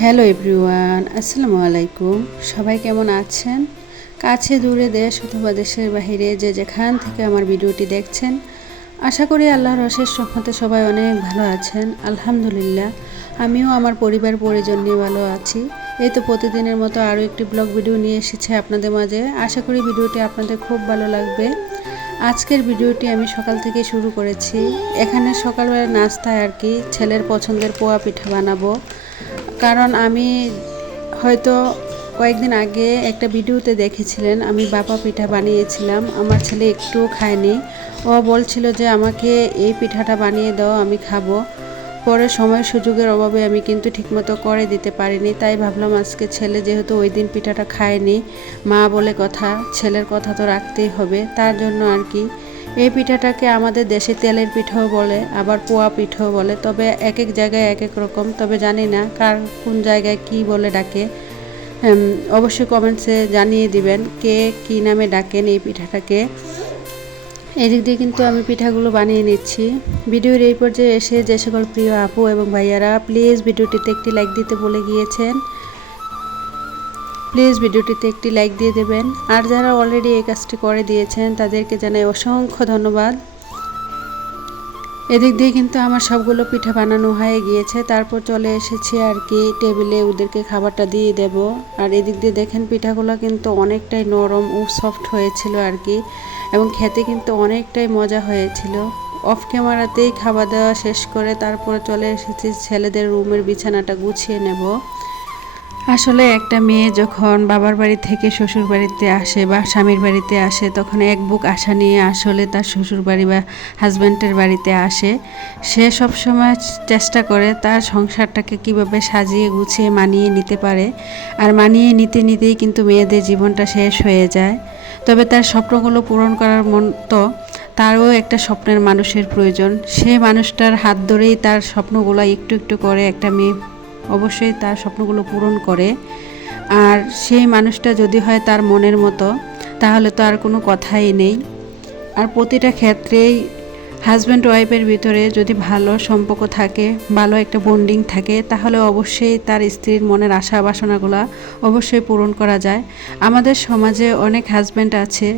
Hello everyone আসসালামু আলাইকুম। সবাই কেমন আছেন? কাছে, দূরে, দেশ অথবা দেশের বাহিরে যে যেখান থেকে আমার ভিডিওটি দেখছেন, আশা করি আল্লাহর অশেষ রহমতে সবাই অনেক ভালো আছেন। আলহামদুলিল্লাহ, আমিও আমার পরিবার পরিজন নিয়ে ভালো আছি। এই তো প্রতিদিনের মতো আরও একটি ব্লগ ভিডিও নিয়ে এসেছে আপনাদের মাঝে। আশা করি ভিডিওটি আপনাদের খুব ভালো লাগবে। আজকের ভিডিওটি আমি সকাল থেকে শুরু করেছি। এখানে সকালবেলা নাস্তায় আর কি ছেলের পছন্দের পোয়া পিঠা বানাবো। কারণ আমি হয়তো কয়েকদিন আগে একটা ভিডিওতে দেখেছিলেন, আমি বাবা পিঠা বানিয়েছিলাম, আমার ছেলে একটুও খায়নি। ও বলছিল যে, আমাকে এই পিঠাটা বানিয়ে দাও, আমি খাব। পরে সময় সুযোগের অভাবে আমি কিন্তু ঠিকমতো করে দিতে পারিনি। তাই ভাবলাম আজকে ছেলে যেহেতু ওই দিন পিঠাটা খায়নি, মা বলে কথা, ছেলের কথা তো রাখতেই হবে। তার জন্য আর কি, এই পিঠাটাকে আমাদের দেশে তেলের পিঠাও বলে, আবার পোয়া পিঠাও বলে। তবে এক এক জায়গায় এক এক রকম, তবে জানি না কার কোন জায়গায় কি বলে ডাকে। অবশ্যই কমেন্টসে জানিয়ে দিবেন কে কি নামে ডাকেন এই পিঠাটাকে। এদিক দিয়ে কিন্তু আমি পিঠাগুলো বানিয়ে নিচ্ছি। ভিডিওর এই পর্যায়ে এসে যে সকল প্রিয় আপু এবং ভাইয়ারা প্লিজ ভিডিওটিতে একটি লাইক দিতে বলে গিয়েছেন। প্লিজ ভিডিওটিতে একটি লাইক দিয়ে দেবেন। আর যারা অলরেডি এই কাজটি করে দিয়েছেন, তাদেরকে জানাই অসংখ্য ধন্যবাদ। এদিক দিয়ে কিন্তু আমার সবগুলো পিঠা বানানো হয়ে গিয়েছে। তারপর চলে এসেছি আর কি, টেবিলে ওদেরকে খাবারটা দিয়ে দেব। আর এদিক দিয়ে দেখেন পিঠাগুলো কিন্তু অনেকটাই নরম ও সফট হয়েছিল আর কি, এবং খেতে কিন্তু অনেকটাই মজা হয়েছিল। অফ ক্যামেরাতেই খাওয়া দাওয়া শেষ করে তারপর চলে এসেছি ছেলেদের রুমের বিছানাটা গুছিয়ে নেব। আসলে একটা মেয়ে যখন বাবার বাড়ি থেকে শ্বশুর বাড়িতে আসে বা স্বামীর বাড়িতে আসে, তখন এক বুক আশা নিয়ে আসলে তার শ্বশুর বাড়ি বা হাজব্যান্ডের বাড়িতে আসে। সে সব সময় চেষ্টা করে তার সংসারটাকে কীভাবে সাজিয়ে গুছিয়ে মানিয়ে নিতে পারে। আর মানিয়ে নিতে নিতেই কিন্তু মেয়েদের জীবনটা শেষ হয়ে যায়। তবে তার স্বপ্নগুলো পূরণ করার মতো তারও একটা স্বপ্নের মানুষের প্রয়োজন। সে মানুষটার হাত ধরেই তার স্বপ্নগুলো একটু একটু করে একটা মেয়ে অবশ্যই তার স্বপ্নগুলো পূরণ করে। আর সেই মানুষটা যদি হয় তার মনের মতো, তাহলে তো আর কোনো কথাই নেই। আর প্রতিটা ক্ষেত্রেই হাজব্যান্ড ওয়াইফের ভিতরে যদি ভালো সম্পর্ক থাকে, ভালো একটা বন্ডিং থাকে, তাহলে অবশ্যই তার স্ত্রীর মনের আশা বাসনাগুলো অবশ্যই পূরণ করা যায়। আমাদের সমাজে অনেক হাজব্যান্ড আছে,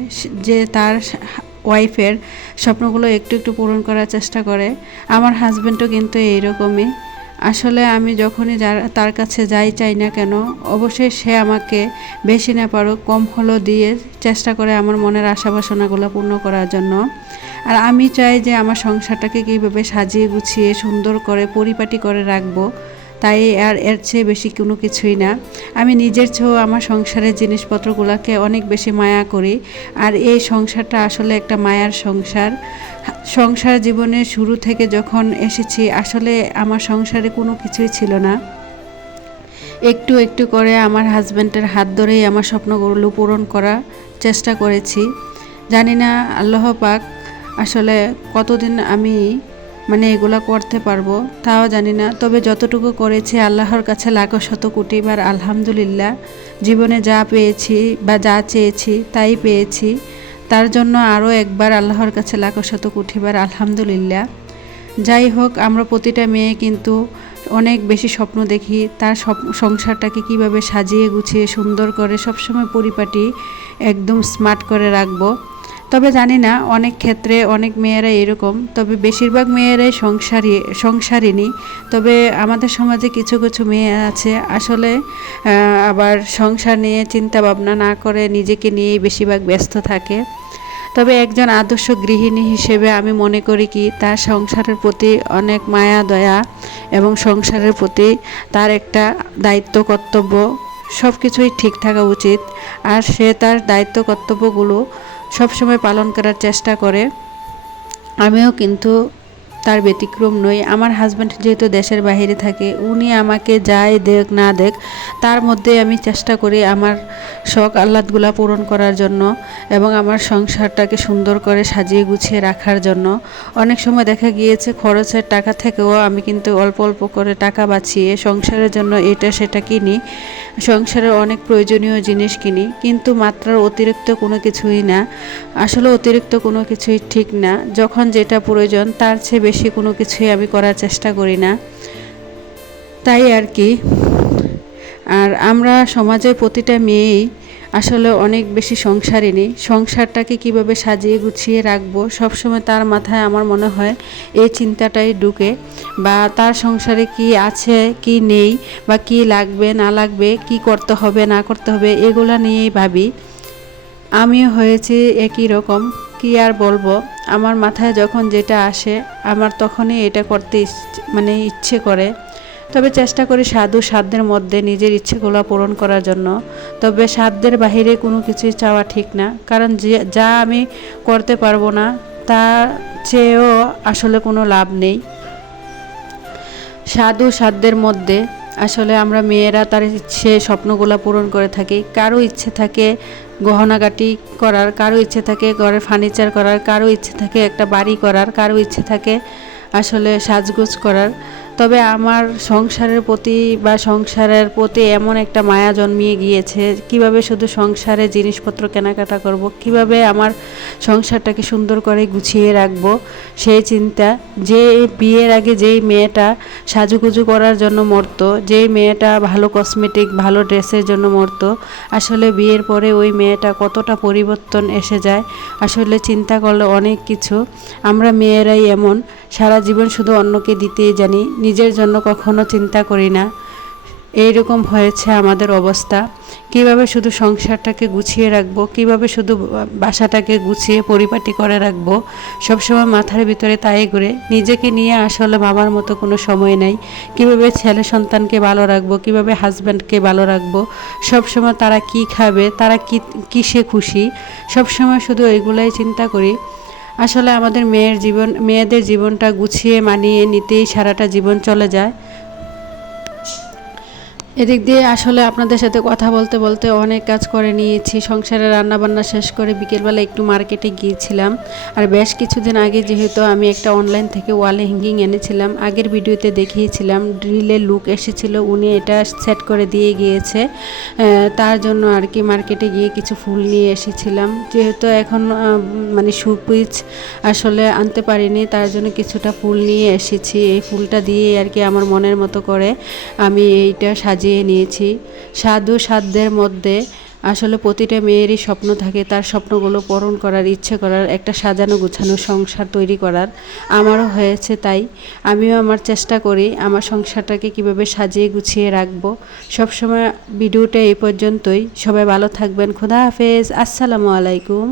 যে তার ওয়াইফের স্বপ্নগুলো একটু একটু পূরণ করার চেষ্টা করে। আমার হাজব্যান্ডও কিন্তু এইরকমই। আসলে আমি যখনই তার কাছে যাই, চাই না কেন, অবশ্যই সে আমাকে বেশি না পারো কম হলো দিয়ে চেষ্টা করে আমার মনের আশা বাসনাগুলো পূর্ণ করার জন্য। আর আমি চাই যে আমার সংসারটাকে কীভাবে সাজিয়ে গুছিয়ে সুন্দর করে, পরিপাটি করে রাখব। তাই আর এর চেয়ে বেশি কোনো কিছুই না। আমি নিজের চেয়েও আমার সংসারের জিনিসপত্রগুলোকে অনেক বেশি মায়া করি। আর এই সংসারটা আসলে একটা মায়ার সংসার। সংসার জীবনের শুরু থেকে যখন এসেছি, আসলে আমার সংসারে কোনো কিছুই ছিল না। একটু একটু করে আমার হাজব্যান্ডের হাত ধরেই আমার স্বপ্নগুলো পূরণ করার চেষ্টা করেছি। জানি না, আল্লাহ পাক আসলে কতদিন আমি মানে এগুলো করতে পারব, তাও জানি না। তবে যতটুকু করেছি, আল্লাহর কাছে লাখো শত কোটিবার আলহামদুলিল্লাহ, জীবনে যা পেয়েছি বা যা চেয়েছি তাই পেয়েছি। তার জন্য আরও একবার আল্লাহর কাছে লাখো শত কোটিবার আলহামদুলিল্লাহ। যাই হোক, আমরা প্রতিটা মেয়ে কিন্তু অনেক বেশি স্বপ্ন দেখি, তার সংসারটাকে কীভাবে সাজিয়ে গুছিয়ে সুন্দর করে সবসময় পরিপাটি একদম স্মার্ট করে রাখব। তবে জানি না, অনেক ক্ষেত্রে অনেক মেয়েরা এরকম, তবে বেশিরভাগ মেয়েরাই সংসারী সংসারিনী তবে আমাদের সমাজে কিছু কিছু মেয়ে আছে, আসলে আবার সংসার নিয়ে চিন্তা ভাবনা না করে নিজেকে নিয়েই বেশিরভাগ ব্যস্ত থাকে। তবে একজন আদর্শ গৃহিণী হিসেবে আমি মনে করি কি, তার সংসারের প্রতি অনেক মায়া, দয়া এবং সংসারের প্রতি তার একটা দায়িত্ব, কর্তব্য সব কিছুই ঠিক থাকা উচিত। আর সে তার দায়িত্ব, কর্তব্যগুলো সবসময় পালন করার চেষ্টা করে। আমিও কিন্তু তার ব্যতিক্রম নই আমার হাজব্যান্ড যেহেতু দেশের বাহিরে থাকে, উনি আমাকে যাই দেখ না দেখ, তার মধ্যে আমি চেষ্টা করি আমার শখ আহ্লাদগুলা পূরণ করার জন্য এবং আমার সংসারটাকে সুন্দর করে সাজিয়ে গুছিয়ে রাখার জন্য। অনেক সময় দেখা গিয়েছে খরচের টাকা থেকেও আমি কিন্তু অল্প অল্প করে টাকা বাঁচিয়ে সংসারের জন্য এটা সেটা কিনি, সংসারের অনেক প্রয়োজনীয় জিনিস কিনি, কিন্তু মাত্রার অতিরিক্ত কোনো কিছুই না। আসলে অতিরিক্ত কোনো কিছুই ঠিক না। যখন যেটা প্রয়োজন, তার চেয়ে বেশি কোনো কিছুই আমি করার চেষ্টা করি না। তাই আর কি। আর আমরা সমাজের প্রতিটা মেয়েই আসলে অনেক বেশি সংসারিনী সংসারটাকে কীভাবে সাজিয়ে গুছিয়ে রাখব, সবসময় তার মাথায় আমার মনে হয় এই চিন্তাটাই ঢুকে বা তার সংসারে কি আছে, কি নেই বা কি লাগবে, না লাগবে, কি করতে হবে, না করতে হবে, এগুলা নিয়েই ভাবি। আমিও হয়েছি একই রকম। কি আর বলব? আমার মাথায় যখন যেটা আসে, আমার তখনই এটা করতে মানে ইচ্ছে করে। তবে চেষ্টা করি সাধু সাধ্যের মধ্যে নিজের ইচ্ছেগুলো পূরণ করার জন্য। তবে সাধ্যের বাহিরে কোনো কিছুই চাওয়া ঠিক না। কারণ যে, যা আমি করতে পারব না, তা চেয়েও আসলে কোনো লাভ নেই। সাধু সাধ্যের মধ্যে আসলে আমরা মেয়েরা তার ইচ্ছে স্বপ্নগুলো পূরণ করে থাকি। কারও ইচ্ছে থাকে গহনাগাটি করার কারও ইচ্ছে থাকে ঘরের ফার্নিচার করার কারও ইচ্ছে থাকে, একটা বাড়ি করার কারও ইচ্ছে থাকে, আসলে সাজগোজ করার তবে আমার সংসারের প্রতি বা সংসারের প্রতি এমন একটা মায়া জন্মিয়ে গিয়েছে, কীভাবে শুধু সংসারে জিনিসপত্র কেনাকাটা করব, কীভাবে আমার সংসারটাকে সুন্দর করে গুছিয়ে রাখব, সেই চিন্তা। যে বিয়ের আগে যেই মেয়েটা সাজুগুজু করার জন্য মরতো, যেই মেয়েটা ভালো কসমেটিক ভালো ড্রেসের জন্য মরতো, আসলে বিয়ের পরে ওই মেয়েটা কতটা পরিবর্তন এসে যায়, আসলে চিন্তা করলে অনেক কিছু। আমরা মেয়েরাই এমন, সারা জীবন শুধু অন্যকে দিতেই জানি নিজের জন্য কখনো চিন্তা করি না। এইরকম হয়েছে আমাদের অবস্থা। কীভাবে শুধু সংসারটাকে গুছিয়ে রাখব? কীভাবে শুধু বাসাটাকে গুছিয়ে পরিপাটি করে রাখব? সবসময় মাথার ভিতরে তাই ঘুরে। নিজেকে নিয়ে আসলে ভাবার মতো কোনো সময় নাই। কীভাবে ছেলে সন্তানকে ভালো রাখব? কীভাবে হাজব্যান্ডকে ভালো রাখব? সবসময় তারা কি খাবে? তারা কি, কিসে খুশি? সবসময় শুধু এগুলাই চিন্তা করি। আসলে আমাদের মেয়ের জীবন মেয়েদের জীবনটা গুছিয়ে মানিয়ে নিতেই সারাটা জীবন চলে যায়। এদিক দিয়ে আসলে আপনাদের সাথে কথা বলতে বলতে অনেক কাজ করে নিয়েছি। সংসারে রান্না বান্না শেষ করে বিকেলবেলা একটু মার্কেটে গিয়েছিলাম। আর বেশ কিছুদিন আগে যেহেতু আমি একটা অনলাইন থেকে ওয়ালে হ্যাঙ্গিং এনেছিলাম, আগের ভিডিওতে দেখিয়েছিলাম ড্রিলের লুক এসেছিল, উনি এটা সেট করে দিয়ে গিয়েছে। তার জন্য আর কি মার্কেটে গিয়ে কিছু ফুল নিয়ে এসেছিলাম। যেহেতু এখন মানে সুপিচ আসলে আনতে পারিনি, তার জন্য কিছুটা ফুল নিয়ে এসেছি। এই ফুলটা দিয়ে আর কি আমার মনের মতো করে আমি এইটা সাজিয়ে নিয়েছি। সাধু সাধ্যের মধ্যে আসলে প্রতিটা মেয়েরই স্বপ্ন থাকে, তার স্বপ্নগুলো পূরণ করার, ইচ্ছে করার, একটা সাজানো গুছানো সংসার তৈরি করার। আমারও হয়েছে তাই। আমিও আমার চেষ্টা করি আমার সংসারটাকে কীভাবে সাজিয়ে গুছিয়ে রাখব। সবসময় ভিডিওটা এই পর্যন্তই। সবাই ভালো থাকবেন। খুদা হাফেজ। আসসালামু আলাইকুম।